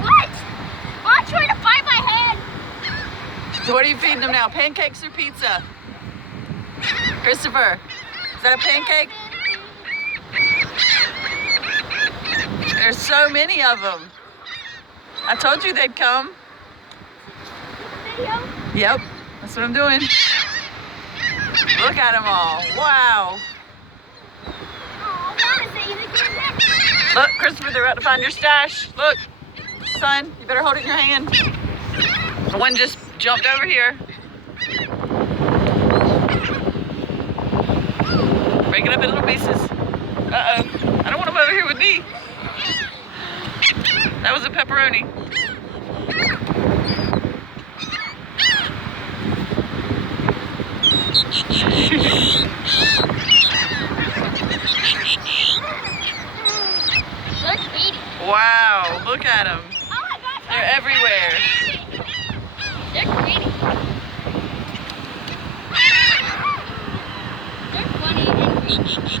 What? I'm trying to bite my hand. So what are you feeding them now? Pancakes or pizza? Christopher, is that a pancake? There's so many of them. I told you they'd come. Video? Yep, that's what I'm doing. Look at them all. Wow. Oh, what is it? You didn't get it? Look, Christopher, they're about to find your stash. Look, son, you better hold it in your hand. The one just jumped over here. Break it up in little pieces. Uh-oh. I don't want them over here with me. That was a pepperoni. They're greedy. Wow, look at them. Oh my gosh. They're everywhere. They're greedy. They're funny and greedy.